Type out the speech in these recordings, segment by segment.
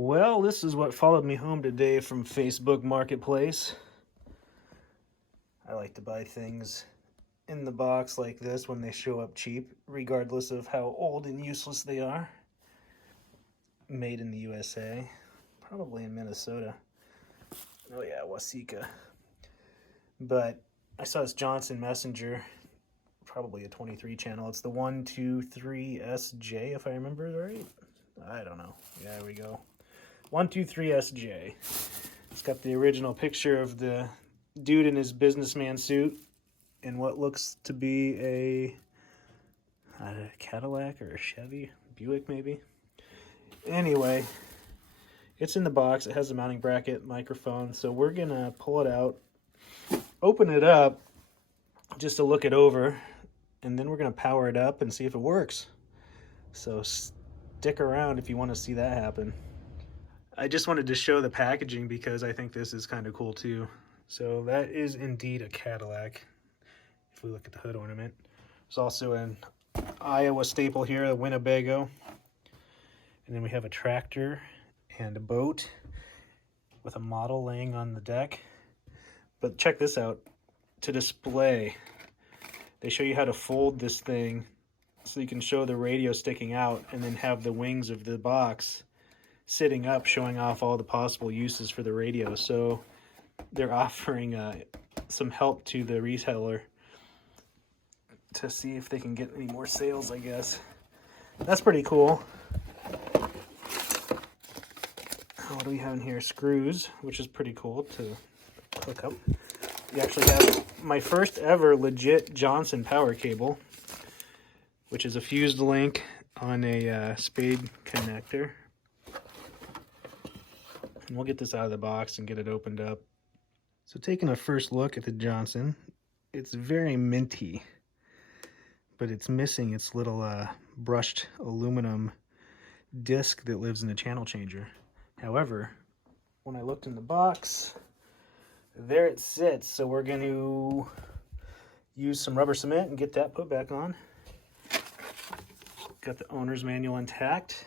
Well, this is what followed me home today from Facebook Marketplace. I like to buy things in the box like this when they show up cheap, regardless of how old and useless they are. Made in the USA, probably in Minnesota. Oh yeah, Waseca. But I saw this Johnson Messenger, probably a 23 channel. It's the 123SJ, if I remember right. I don't know. Yeah, there we go. 123SJ. It's got the original picture of the dude in his businessman suit in what looks to be a Cadillac or a Chevy, Buick maybe. Anyway, it's in the box. It has a mounting bracket, microphone. So we're gonna pull it out, open it up just to look it over, and then we're gonna power it up and see if it works. So stick around if you want to see that happen. I just wanted to show the packaging because I think this is kind of cool too. So that is indeed a Cadillac. If we look at the hood ornament, there's also an Iowa staple here, a Winnebago. And then we have a tractor and a boat with a model laying on the deck. But check this out. To display, they show you how to fold this thing so you can show the radio sticking out and then have the wings of the box sitting up, showing off all the possible uses for the radio. So they're offering some help to the retailer to see if they can get any more sales, I guess. That's pretty cool. What do we have in here? Screws, which is pretty cool to hook up. We actually have my first ever legit Johnson power cable, which is a fused link on a spade connector. And we'll get this out of the box and get it opened up. So taking a first look at the Johnson, it's very minty, but it's missing its little brushed aluminum disc that lives in the channel changer. However, when I looked in the box, there it sits. So we're going to use some rubber cement and get that put back on. Got the owner's manual intact.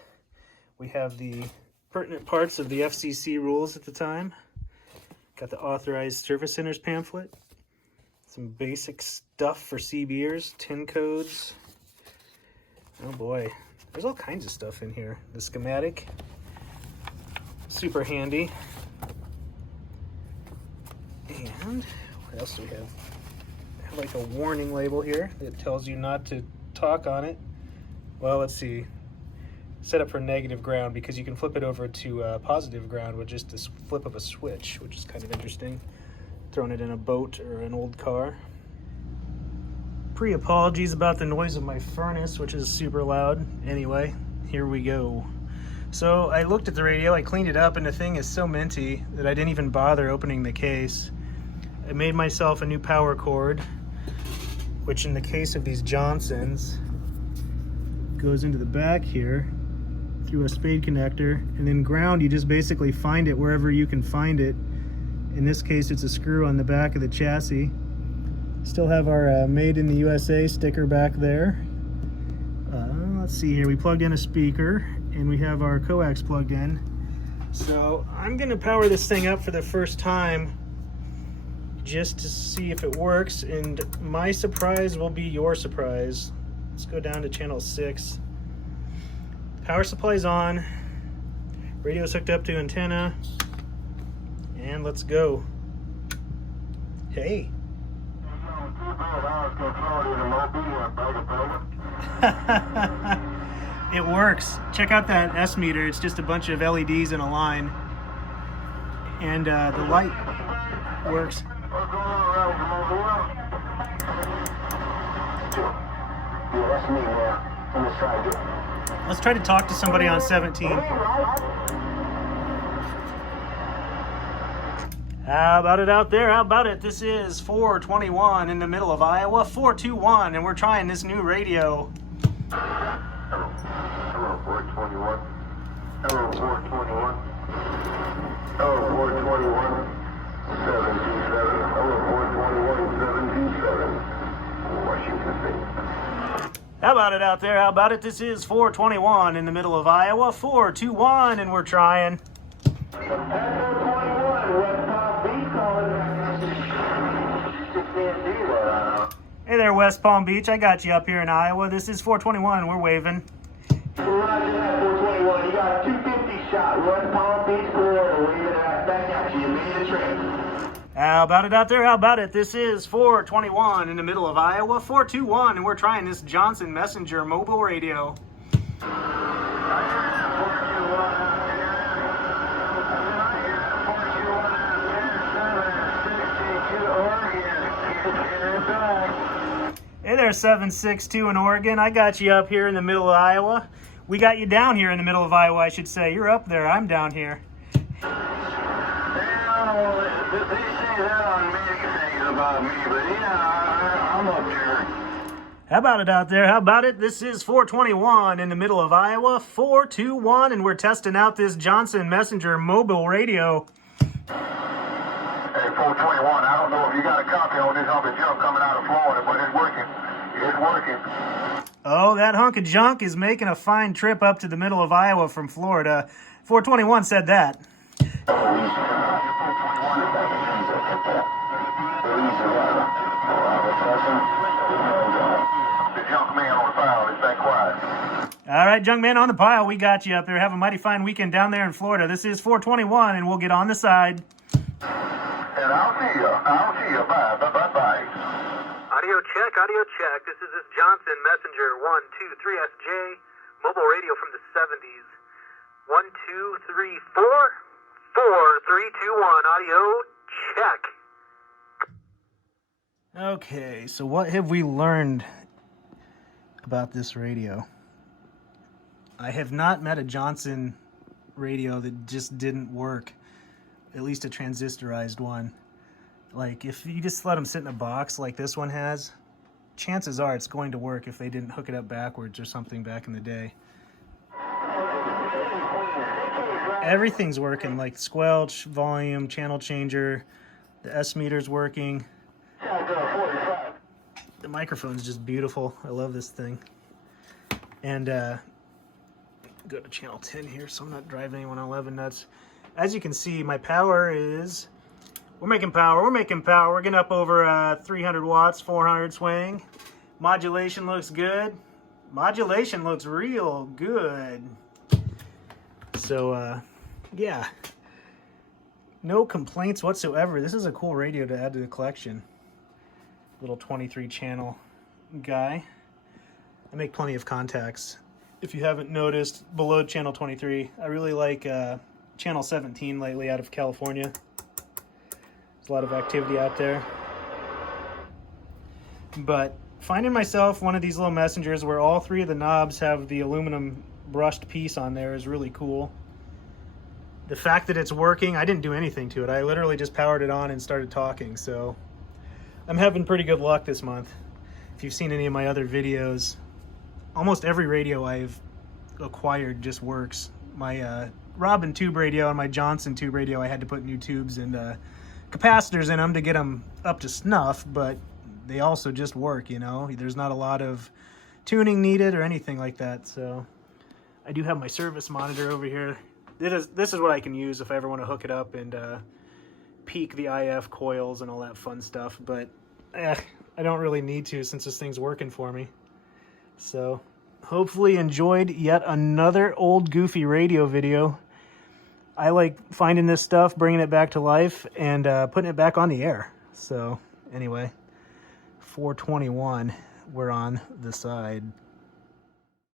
We have the pertinent parts of the FCC rules at the time. Got the authorized service centers pamphlet. Some basic stuff for CBers, tin codes. Oh boy, there's all kinds of stuff in here. The schematic, super handy. And what else do we have? I have like a warning label here that tells you not to talk on it. Well, let's see. Set up for negative ground because you can flip it over to positive ground with just this flip of a switch, which is kind of interesting. Throwing it in a boat or an old car. Pre-apologies about the noise of my furnace, which is super loud. Anyway, here we go. So I looked at the radio, I cleaned it up, and the thing is so minty that I didn't even bother opening the case. I made myself a new power cord, which in the case of these Johnsons, goes into the back here through a spade connector, and then ground, you just basically find it wherever you can find it. In this case, it's a screw on the back of the chassis. Still have our made in the USA sticker back there. Let's see here, we plugged in a speaker and we have our coax plugged in. So I'm gonna power this thing up for the first time just to see if it works, and my surprise will be your surprise. Let's go down to channel 6. Power supply's on, radio's hooked up to antenna, and let's go. Hey. It works. Check out that S meter. It's just a bunch of LEDs in a line, and the light works. Let's try to talk to somebody on 17. How about it out there? How about it? This is 421 in the middle of Iowa, 421, and we're trying this new radio. Hello, 421. Hello, 421. Hello, 421. 727. Hello, 421, 727. Washington State. How about it out there? How about it? This is 421 in the middle of Iowa. 421, and we're trying. 421, West Palm Beach calling. Hey there, West Palm Beach. I got you up here in Iowa. This is 421. We're waving. Roger that, 421. You got a 250 shot, West Palm Beach, Florida. Waving it back at you. Made the trip. How about it out there? How about it? This is 421 in the middle of Iowa. 421, and we're trying this Johnson Messenger mobile radio. Hey there, 762 in Oregon. I got you up here in the middle of Iowa. We got you down here in the middle of Iowa, I should say. You're up there. I'm down here. They say that on many things about me, but yeah, I'm up there. How about it out there? How about it? This is 421 in the middle of Iowa. 421, and we're testing out this Johnson Messenger mobile radio. Hey, 421, I don't know if you got a copy on this hunk of junk coming out of Florida, but it's working. It's working. Oh, that hunk of junk is making a fine trip up to the middle of Iowa from Florida. 421 said that. The junk man on the file is that quiet. All right, junk man on the pile, we got you up there. Have a mighty fine weekend down there in Florida. This is 421, and we'll get on the side. And I'll see you. Bye. Audio check. This is this Johnson Messenger 123SJ mobile radio from the 70s. 1, 2, 3, 4. 4, 3, 2, 1. Audio check. Okay, so what have we learned about this radio? I have not met a Johnson radio that just didn't work, at least a transistorized one. Like, if you just let them sit in a box like this one has, chances are it's going to work if they didn't hook it up backwards or something back in the day. Everything's working, like squelch, volume, channel changer, the S meter's working. The microphone's just beautiful. I love this thing. And go to channel 10 here so I'm not driving anyone 11 nuts. As you can see, my power is... We're making power. We're getting up over 300 watts, 400 swing. Modulation looks good. Modulation looks real good. So, yeah. No complaints whatsoever. This is a cool radio to add to the collection. Little 23 channel guy. I make plenty of contacts. If you haven't noticed, below channel 23, I really like channel 17 lately out of California. There's a lot of activity out there. But finding myself one of these little messengers where all three of the knobs have the aluminum brushed piece on there is really cool. The fact that it's working, I didn't do anything to it. I literally just powered it on and started talking. So I'm having pretty good luck this month. If you've seen any of my other videos, almost every radio I've acquired just works. My Robin tube radio and my Johnson tube radio, I had to put new tubes and capacitors in them to get them up to snuff, but they also just work, you know. There's not a lot of tuning needed or anything like that. So I do have my service monitor over here. This is what I can use if I ever want to hook it up and peak the IF coils and all that fun stuff, but I don't really need to since this thing's working for me. So hopefully enjoyed yet another old goofy radio video. I like finding this stuff, bringing it back to life, and putting it back on the air. So anyway, 421, we're on the side.